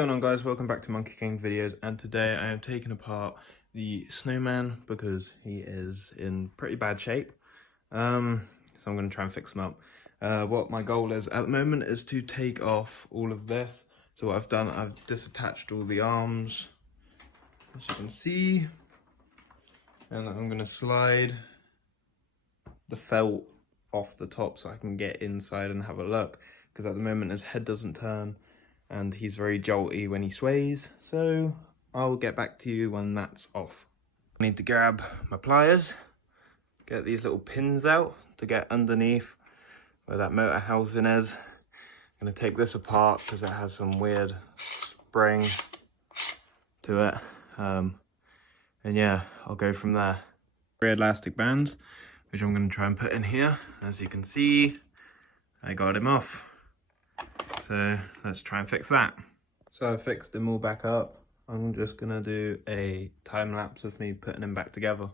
going on, guys? Welcome back to Monkey King videos, and today I am taking apart the snowman because he is in pretty bad shape. So I'm going to try and fix him up. What my goal is at the moment is to take off all of this. So what I've done, I've disattached all the arms, as you can see, and I'm going to slide the felt off the top so I can get inside and have a look, because at the moment his head doesn't turn and he's very jolty when he sways. So I'll get back to you when that's off. I need to grab my pliers, get these little pins out to get underneath where that motor housing is. I'm going to take this apart because it has some weird spring to it, and yeah, I'll go from there. 3 elastic bands, which I'm going to try and put in here. As you can see, I got him off. So let's try and fix that. So I fixed them all back up. I'm just going to do a time lapse of me putting them back together.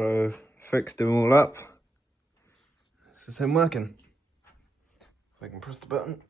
So I've fixed them all up. This is him working. If I can press the button.